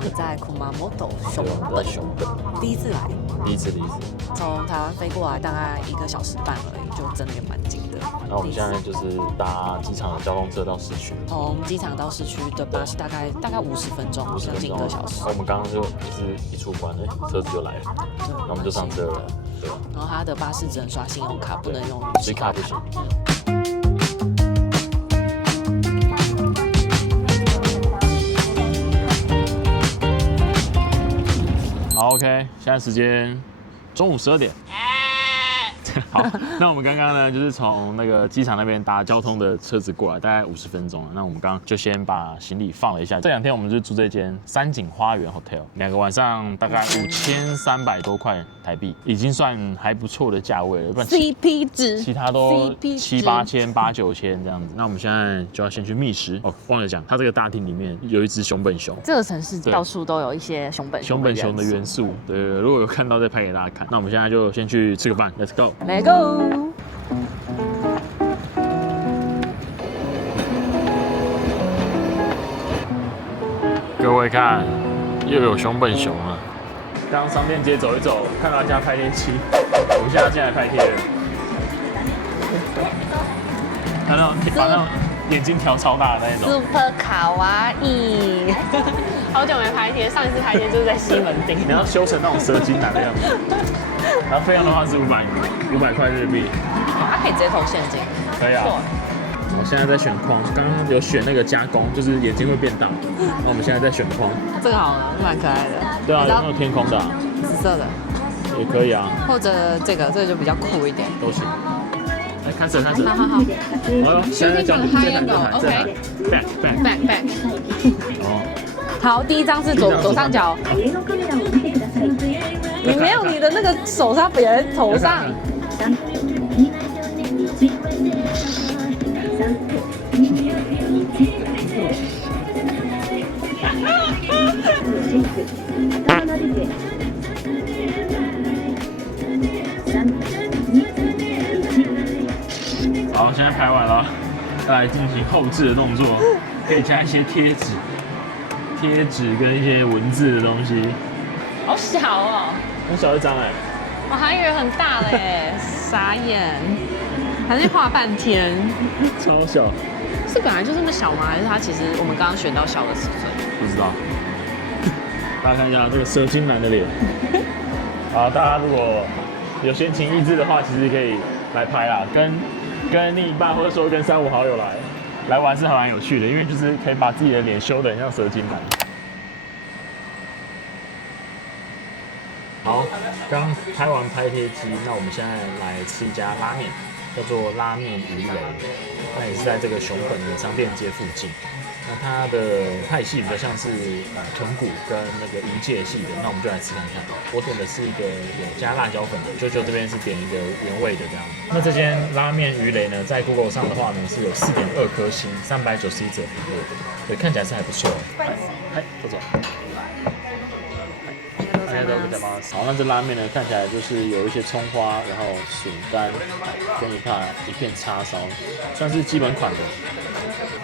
你在 Kumamoto 熊在熊本，第一次来，第一次。从台湾飞过来大概1个小时半而已，就真的也蛮近的。然后我们现在就是搭机场的交通车到市区，从机场到市区的巴士大概50分钟，将近1个小时。我们刚刚就也是一出关，车子就来了，然后我们就上车了。对。然后它的巴士只能刷信用卡，不能用水卡不行。好 ，OK， 现在时间中午12点。好，那我们刚刚呢，就是从那个机场那边搭交通的车子过来，大概50分钟了。那我们刚刚就先把行李放了一下。这2天我们就住这间山景花园 Hotel，2个晚上大概5300多块台币，已经算还不错的价位了。不然 CP 值，其他都7、8千、8、9千这样子。那我们现在就要先去觅食哦。忘了讲，它这个大厅里面有一只熊本熊。这个城市到处都有一些熊本熊的元素。对，如果有看到再拍给大家看。那我们现在就先去吃个饭 ，Let's go。Let's go。各位看，又有熊本熊了。刚商店街走一走，看到一家拍贴机，我们现在进来拍贴了。看到把那种眼睛调超大的那种。Super 卡哇伊。好久没拍贴，上一次拍贴就是在西门町。你要修成那种蛇精男的样子。然后费用的话是500块日币。它可以直接投现金。可以啊。我现在在选框，刚刚有选那个加工，就是眼睛会变大。那我们现在在选框。这个好了，蛮可爱的。对啊，有那种天空的、啊。紫色的。也可以啊。或者这个就比较酷一点。都行。来，看着。好。哦，现在在讲你这台，OK。back。哦。好，第一张是左上角。你没有你的那个手在别人头上。好，现在拍完了，再来进行后置的动作，可以加一些贴纸跟一些文字的东西。好小哦，很小一张哎，我还以为很大嘞，傻眼，还是画半天。超小。是本来就这么小吗？还是它其实我们刚刚选到小的尺寸？不知道。大家看一下这个蛇精男的脸。啊，大家如果有闲情逸致的话，其实可以来拍啦，跟另一半或者说跟3、5好友来玩是还蛮有趣的，因为就是可以把自己的脸修得很像蛇精男。好，刚拍完拍贴机，那我们现在来吃一家拉面，叫做拉面鱼雷，那也是在这个熊本的商店街附近。那它的派系比较像是豚骨跟那个鱼介系的，那我们就来吃看看。我点的是一个有加辣椒粉的，就这边是点一个原味的这样。那这间拉面鱼雷呢，在 Google 上的话呢是有4.2颗星，391折评论，对，看起来是还不错。嗨，坐走。大家都比较忙。好，那这拉面呢，看起来就是有一些葱花，然后笋干跟一片叉烧，算是基本款的。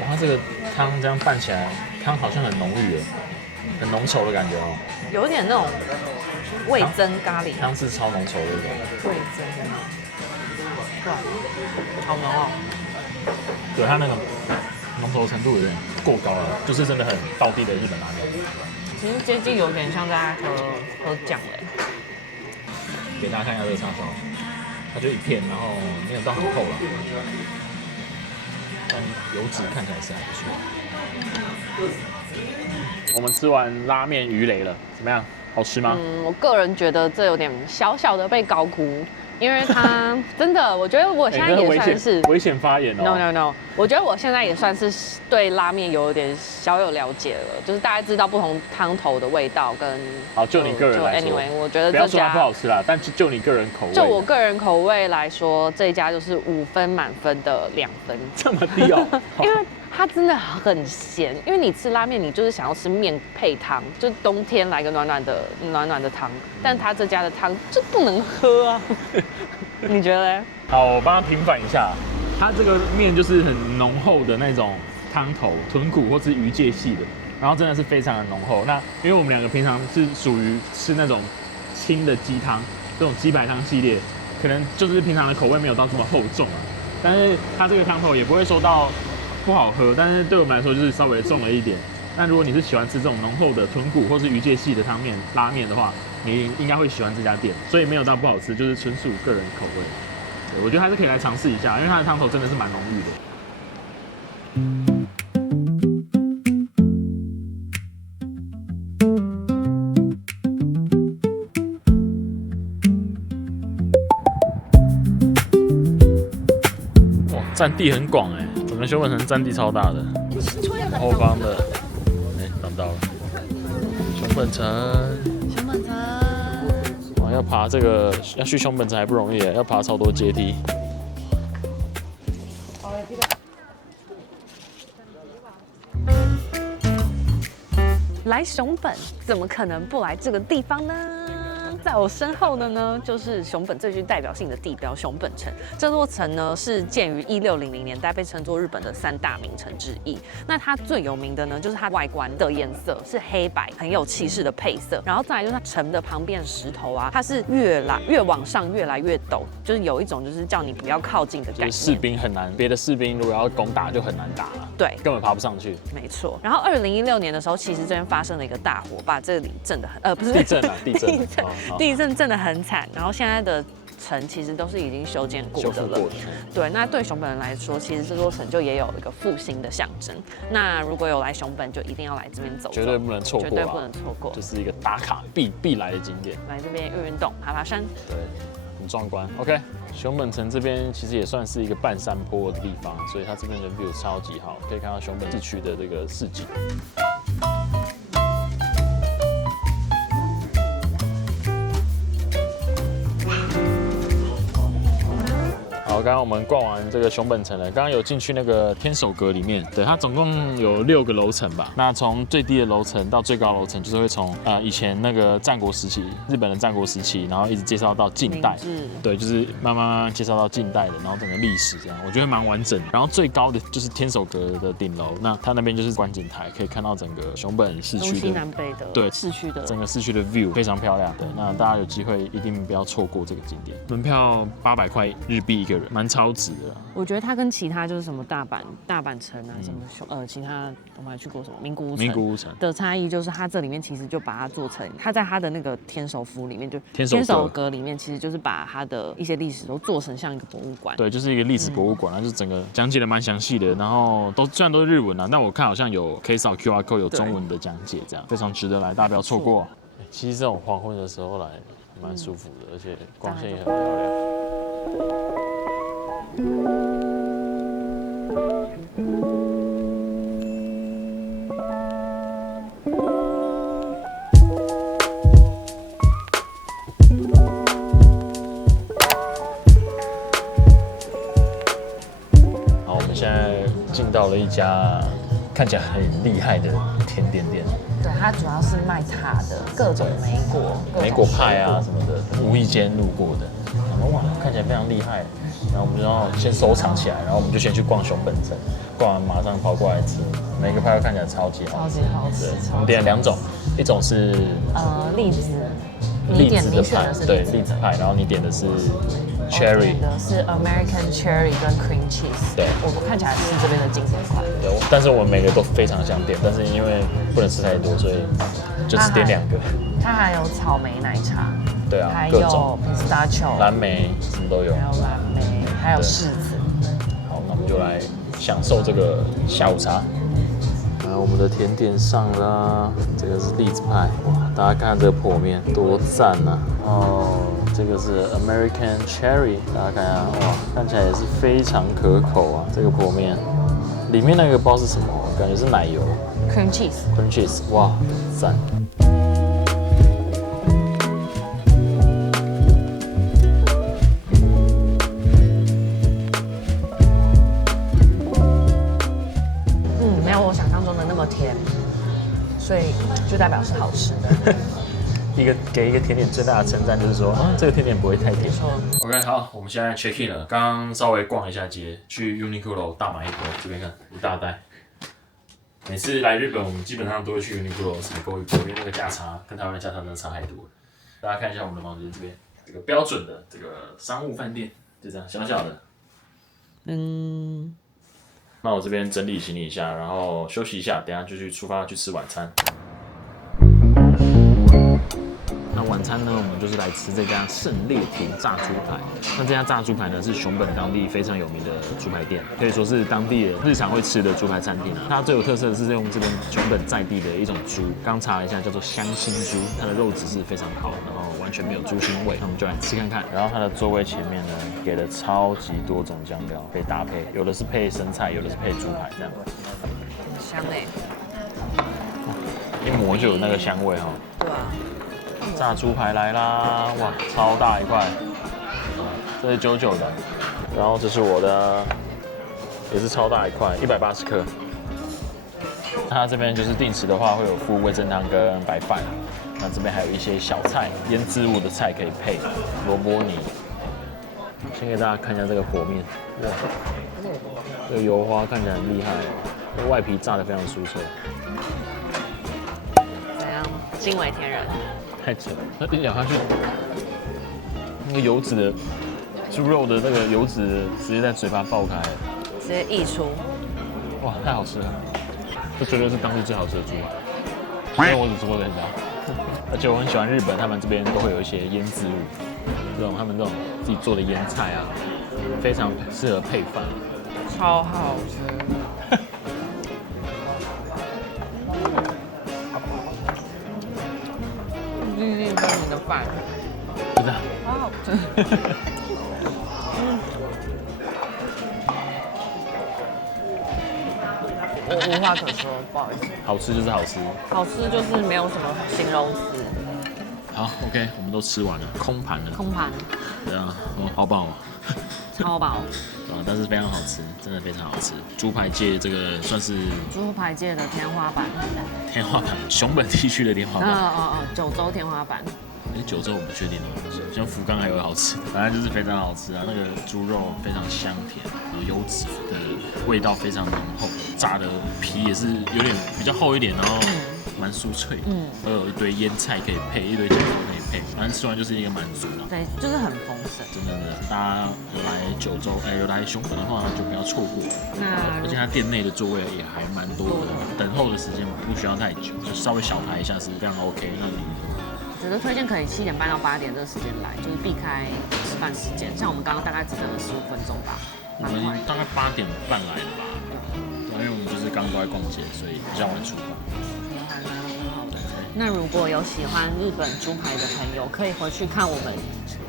然后这个汤这样拌起来，汤好像很浓郁，很浓稠的感觉哦。有点那种味增咖喱。汤是超浓稠的那种。味增。哇，好浓哦。对，它那个浓稠程度有点过高了，就是真的很道地的日本拉面。其实接近有点像在喝酱嘞。给大家看一下这个叉烧，它就一片，然后没有到很厚了，但油脂看起来是还不错。我们吃完拉面鱼雷了，怎么样？好吃吗？我个人觉得这有点小小的被高估。因为它真的，我觉得我现在也算是危险发言哦。No， 我觉得我现在也算是对拉面有点小有了解了，就是大概知道不同汤头的味道跟。好，就你个人来说 ，anyway， 我觉得不要说它不好吃啦，但就你个人口味。就我个人口味来说，这一家就是5分满分的2分。这么低哦？因为它真的很咸，因为你吃拉面，你就是想要吃面配汤，就冬天来个暖暖的汤，但它这家的汤就不能喝啊。你觉得嘞？好，我帮他平反一下，它这个面就是很浓厚的那种汤头，豚骨或是鱼介系的，然后真的是非常的浓厚。那因为我们两个平常是属于吃那种清的鸡汤，这种鸡白汤系列，可能就是平常的口味没有到这么厚重啊。但是它这个汤头也不会说到不好喝，但是对我们来说就是稍微重了一点。那如果你是喜欢吃这种浓厚的豚骨或是鱼介系的汤面拉面的话，你应该会喜欢这家店。所以没有到不好吃，就是纯属个人口味。对，我觉得还是可以来尝试一下，因为它的汤头真的是蛮浓郁的。哇，占地很广哎，整个熊本城占地超大的。后方的，看到了，熊本城。熊本城。哇，要爬这个，要去熊本城还不容易耶，要爬超多阶梯。来熊本怎么可能不来这个地方呢？在我身后的呢，就是熊本最具代表性的地标熊本城。这座城呢是建于1600年代，被称作日本的3大名城之一。那它最有名的呢，就是它外观的颜色是黑白，很有气势的配色。然后再来就是它城的旁边石头啊，它是越往上越来越陡，就是有一种就是叫你不要靠近的概念。士兵很难，别的士兵如果要攻打就很难打了，对，根本爬不上去。没错。然后2016年的时候，其实这边发生了一个大火，把这里震得很不是地震啊，地震。地震震得很惨，然后现在的城其实都是已经修建过的了。对，那对熊本人来说，其实这座城就也有一个复兴的象征。那如果有来熊本，就一定要来这边走走，绝对不能错过，绝对不能错过，就是一个打卡必来的景点。来这边运动、爬山，对，很壮观。OK， 熊本城这边其实也算是一个半山坡的地方，所以它这边的 view 超级好，可以看到熊本市区的这个市景。好，刚刚我们逛完这个熊本城了，刚刚有进去那个天守阁里面，对，它总共有6个楼层吧。那从最低的楼层到最高楼层，就是会从以前那个战国时期，日本的战国时期，然后一直介绍到近代，对，就是慢慢介绍到近代的，然后整个历史这样，我觉得蛮完整的。然后最高的就是天守阁的顶楼，那它那边就是观景台，可以看到整个熊本市区的东西南北的，对，市区的整个市区的 view 非常漂亮。对，那大家有机会一定不要错过这个景点，门票800块日币一个人。蛮超值的。我觉得它跟其他就是什么大阪城啊，什么其他我们还去过什么名古屋城的差异，就是它这里面其实就把它做成，它在它的那个天守府里面，就天守阁里面，其实就是把它的一些历史都做成像一个博物馆。对，就是一个历史博物馆，它就整个讲解的蛮详细的，然后虽然都是日文啊，但我看好像有可以扫 QR code 有中文的讲解，这样非常值得来，大家不要错过。其实这种黄昏的时候来蛮舒服的，而且光线也很漂亮。好，我们现在进到了一家看起来很厉害的甜点店。对，它主要是卖塔的，各种莓果派啊什么的，无意间路过的，然后哇，看起来非常厉害。然后我们就要先收藏起来，然后我们就先去逛熊本城，逛完马上跑过来吃，每个派都看起来超级好吃。我们点了2种，一种是栗子的派，对，栗子派，然后你点的是 cherry， 点的是 American cherry 跟 cream cheese， 对，我看起来是这边的经典款。对，但是我们每个都非常想点，但是因为不能吃太多，所以就只点2个。它还有草莓奶茶，对啊，还有 pistachio， 蓝莓什么都有，还有蓝莓，还有柿子。好，那我们就来享受这个下午茶。来，我们的甜点上啦，这个是栗子派，哇，大家看这个剖面多赞啊！哦，这个是 American Cherry， 大家看一下，哇，看起来也是非常可口啊。这个剖面里面那个不知道是什么，感觉是奶油 ，cream cheese， 哇，赞。所以就代表是好吃的。给一个甜点最大的称赞就是说，这个甜点不会太甜。OK， 好，我们现在 check in 了。刚刚稍微逛一下街，去 Uniqlo 大买一波，这边看一大袋。每次来日本，我们基本上都会去 Uniqlo 采购一波，因为那个价差跟台湾的价差真的差太多了。大家看一下我们的房间这边，这个标准的这个商务饭店，就这样小小的。那我这边整理行李一下，然后休息一下，等一下就出发去吃晚餐。那晚餐呢，我们就是来吃这家胜猎亭炸猪排。那这家炸猪排呢，是熊本当地非常有名的猪排店，可以说是当地人日常会吃的猪排餐厅啊。它最有特色的是用这边熊本在地的一种猪，刚查了一下叫做香心猪，它的肉质是非常好，然后完全没有猪腥味。那我们就来吃看看。然后它的座位前面呢，给了超级多种酱料可以搭配，有的是配生菜，有的是配猪排这样。很香哎。一抹就有那个香味哈。对啊。炸猪排来啦！哇，超大一块，这是99的，然后这是我的，也是超大一块，180克。它这边就是定时的话会有附味噌汤跟白饭，那这边还有一些小菜、腌制物的菜可以配，萝卜泥。先给大家看一下这个和面，哇，这个油花看起来很厉害，外皮炸得非常酥脆。怎样？惊为天人。太扯了，那一咬下去，那个油脂的猪肉的那个油脂直接在嘴巴爆开，直接溢出。哇，太好吃了！这绝对是当地最好吃的猪排，因为我只吃过这家，而且我很喜欢日本，他们这边都会有一些腌制物，他们这种自己做的腌菜啊，非常适合配饭，超好吃。粒粒分明的饭，就这样，好好吃。我无话可说，不好意思。好吃就是好吃，好吃就是没有什么形容词。好 ，OK， 我们都吃完了，空盘了，空盘。对啊，好饱哦，超饱。啊，但是非常好吃，真的非常好吃。猪排界这个算是猪排界的天花板。天花板，熊本地区的天花板。九州天花板。九州我不确定哦，像福冈还有好吃的，反正就是非常好吃啊。那个猪肉非常香甜，然后油脂的味道非常浓厚，炸的皮也是有点比较厚一点，然后蛮酥脆，还有一堆腌菜可以配，一堆酱料可以配，反正吃完就是一个满足了。对，就是很丰盛。真的，大家有来九州，有来熊本的话，就不要错过。那而且它店内的座位也还蛮多的，等候的时间不需要太久，就稍微小排一下是非常 OK。我觉得推荐可以7点半到8点这个时间来，就是避开吃饭时间。像我们刚刚大概只等了15分钟吧，我们大概8点半来的吧，因为我们就是刚过来逛街，所以比较晚出发。那如果有喜欢日本猪排的朋友，可以回去看我们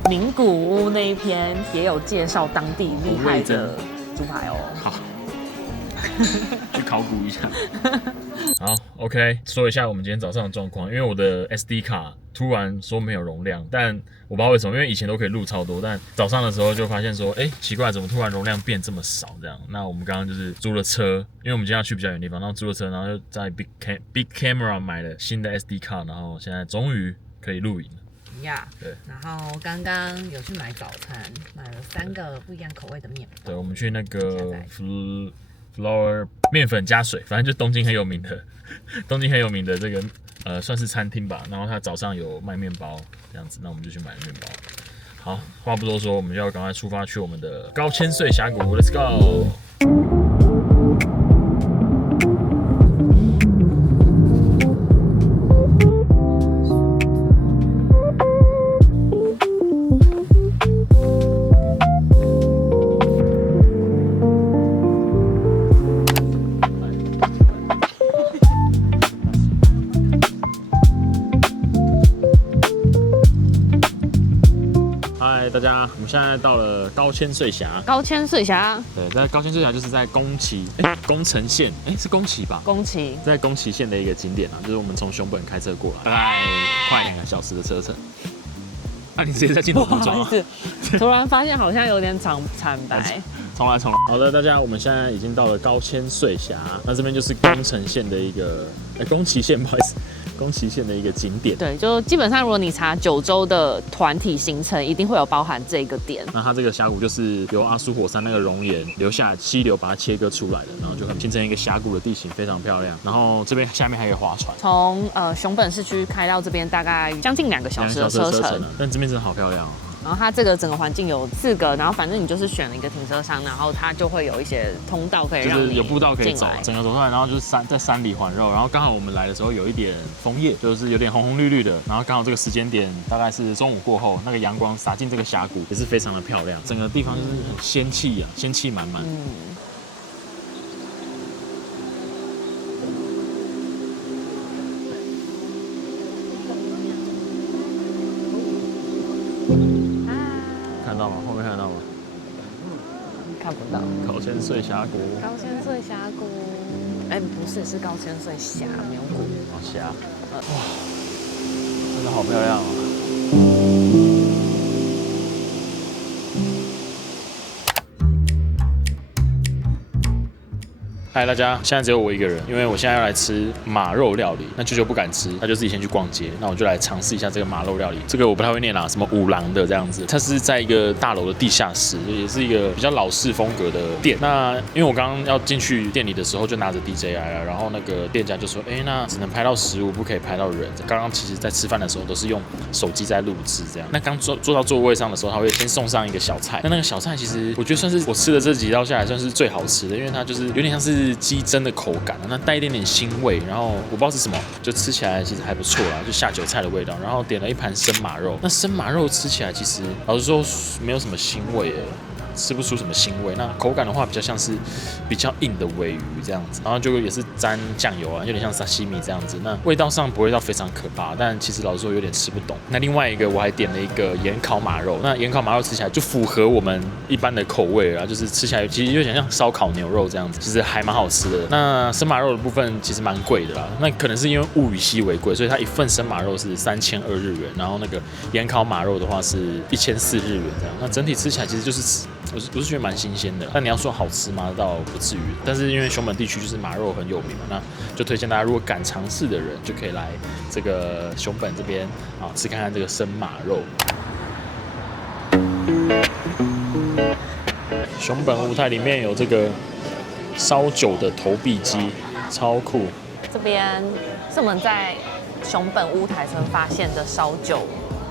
名古屋那一篇，也有介绍当地厉害的猪排哦。好，去考古一下。好 ，OK， 说一下我们今天早上的状况，因为我的 SD 卡突然说没有容量，但我不知道为什么，因为以前都可以录超多，但早上的时候就发现说，奇怪，怎么突然容量变这么少？这样，那我们刚刚就是租了车，因为我们今天要去比较远的地方，然后租了车，然后就在 Big Camera 买了新的 SD 卡，然后现在终于可以录影了。呀，对。然后刚刚有去买早餐，买了3个不一样口味的面包。对，我们去那个 Flour 面粉加水，反正就东京很有名的这个算是餐厅吧。然后他早上有卖面包这样子，那我们就去买了面包。好，话不多说，我们就要赶快出发去我们的高千穗峡谷 ，Let's go！大家，我们现在到了高千穗峡。高千穗峡，对，在高千穗峡就是在宫城县，是宫崎吧？宫崎，在宫崎县的一个景点啊，就是我们从熊本开车过来，大概快2个小时的车程。你直接在镜头中撞啊！突然发现好像有点惨白。重来。好的，大家，我们现在已经到了高千穗峡，那这边就是宫城县的一个，宫崎县，不好意思，宫崎县的一个景点。对，就基本上如果你查九州的团体行程，一定会有包含这个点。那它这个峡谷就是由阿苏火山那个熔岩留下溪流把它切割出来的，然后就很形成一个峡谷的地形，非常漂亮。然后这边下面还有划船，从熊本市区开到这边大概将近2个小时的车程，但这边真的好漂亮哦。然后它这个整个环境有4个，然后反正你就是选了一个停车场，然后它就会有一些通道可以让你就是有步道可以走进来，整个走出来，然后就是在山里环绕，然后刚好我们来的时候有一点枫叶，就是有点红红绿绿的，然后刚好这个时间点大概是中午过后，那个阳光洒进这个峡谷也是非常的漂亮，整个地方就是很仙气啊，仙气满满。看到吗？后面看到吗？看不到。高千穗峡谷。高千穗峡谷，哎，不是，是高千穗峡，没有谷。好峡。哇，真的好漂亮啊！嗨，大家，现在只有我一个人，因为我现在要来吃马肉料理。那舅舅不敢吃，他就自己先去逛街。那我就来尝试一下这个马肉料理。这个我不太会念啦，什么五郎的这样子。它是在一个大楼的地下室，也是一个比较老式风格的店。那因为我刚刚要进去店里的时候，就拿着 DJI 了，然后那个店家就说，那只能拍到食物，不可以拍到人。刚刚其实在吃饭的时候都是用手机在录制这样。那刚坐到座位上的时候，他会先送上一个小菜。那个小菜其实我觉得算是我吃的这几道下来算是最好吃的，因为它就是有点像是鸡胗的口感，那带一点点腥味，然后我不知道是什么，就吃起来其实还不错啦，就下酒菜的味道。然后点了一盘生马肉，那生马肉吃起来其实老实说没有什么腥味耶。吃不出什么腥味，那口感的话比较像是比较硬的鲔鱼这样子，然后就也是沾酱油啊，有点像沙西米这样子。那味道上不会到非常可怕，但其实老实说有点吃不懂。那另外一个我还点了一个盐烤马肉，那盐烤马肉吃起来就符合我们一般的口味啦，就是吃起来其实有点像烧烤牛肉这样子，其实还蛮好吃的。那生马肉的部分其实蛮贵的啦，那可能是因为物以稀为贵，所以它一份生马肉是3200日元，然后那个盐烤马肉的话是1400日元这样。那整体吃起来其实就是我是觉得蛮新鲜的，但你要说好吃吗？倒不至于。但是因为熊本地区就是马肉很有名嘛，那就推荐大家如果敢尝试的人，就可以来这个熊本这边啊吃看看这个生马肉。熊本屋台里面有这个烧酒的投币机，超酷。这边是我们在熊本屋台村发现的烧酒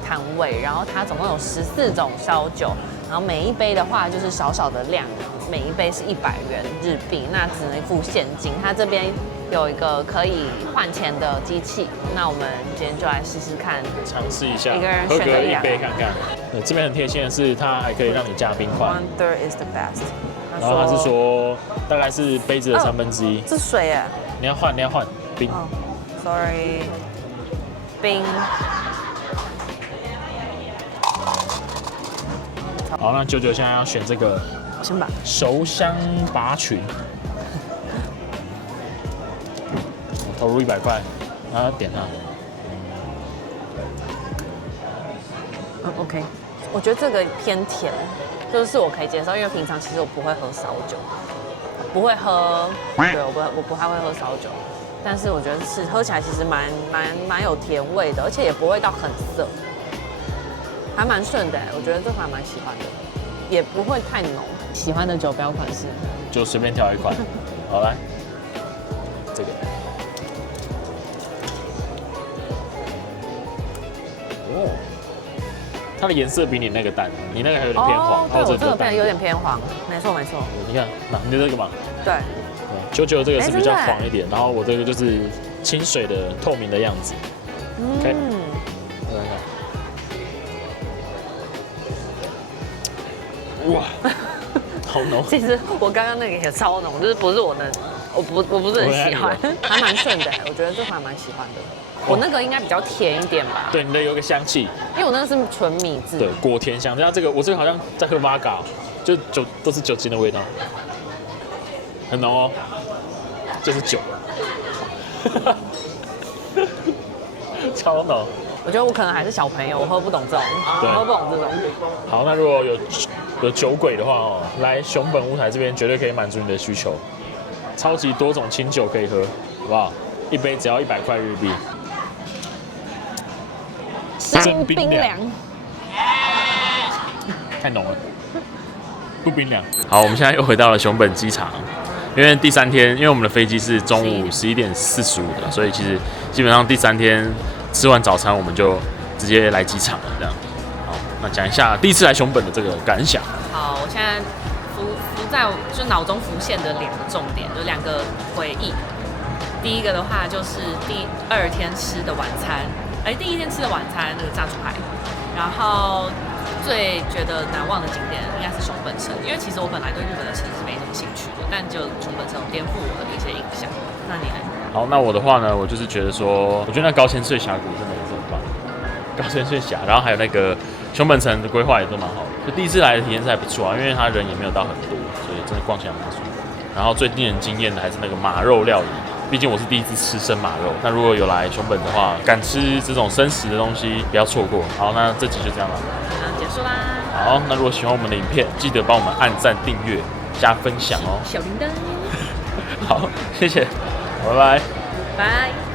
摊位，然后它总共有14种烧酒。然后每一杯的话就是少少的量，每一杯是100元日币，那只能付现金。它这边有一个可以换钱的机器，那我们今天就来试试看，尝试一下，一个人喝个选一杯看看。这边很贴心的是，它还可以让你加冰块。 1/3 is the best。然后他是说大概是杯子的1/3。这是水耶。你要换冰。哦 ，sorry， 冰。好，那舅舅现在要选这个，我先把熟香拔群，投入100块，然后点它。OK， 我觉得这个偏甜，就是我可以接受，因为平常其实我不会喝烧酒，不会喝，对，我不太会喝烧酒，但是我觉得喝起来其实蛮有甜味的，而且也不会到很涩。还蛮顺的，我觉得这款蛮喜欢的，也不会太浓。喜欢的酒标款式就随便挑一款。好，来，这个。哦，它的颜色比你那个淡，你那个还有点偏黄，对，我这个淡有点偏黄，没错。你看，你的这个嘛，对，99这个是比较黄一点，然后我这个就是清水的透明的样子。OK， 来看。哇，好浓！其实我刚刚那个也超浓，就是不是我的，我不是很喜欢，还蛮顺的，我觉得这款蛮喜欢的。我那个应该比较甜一点吧？对，你的有个香气，因为我那个是纯米制，对，果甜香。然后我这个好像在喝 Vodka， 就都是酒精的味道，很浓哦，就是酒，超浓。我觉得我可能还是小朋友，我喝不懂这种，我喝不懂这种。好，那如果有酒鬼的话哦，来熊本屋台这边绝对可以满足你的需求，超级多种清酒可以喝，好不好？一杯只要100块日币。真冰凉，太浓了，不冰凉。好，我们现在又回到了熊本机场，因为第3天，因为我们的飞机是中午11点45的，所以其实基本上第3天吃完早餐我们就直接来机场了，这样。好，那讲一下第一次来熊本的这个感想。好，我现在浮在就脑中浮现的2个重点，就2个回忆。第一个的话就是第2天吃的晚餐，第1天吃的晚餐那个炸猪排，然后最觉得难忘的景点应该是熊本城，因为其实我本来对日本的城市没什么兴趣的，但就熊本城颠覆我的一些印象。那你呢？好，那我的话呢，我就是觉得说，我觉得那高千穗峡谷真的也是很棒，高千穗峡，然后还有那个熊本城的规划也都蛮好的。就第一次来的体验是还不错啊，因为它人也没有到很多，所以真的逛起来蛮舒服。然后最令人惊艳的还是那个马肉料理，毕竟我是第一次吃生马肉。那如果有来熊本的话，敢吃这种生食的东西，不要错过。好，那这集就这样了，结束啦。好，那如果喜欢我们的影片，记得帮我们按赞、订阅、加分享哦。小铃铛。好，谢谢，拜拜。拜。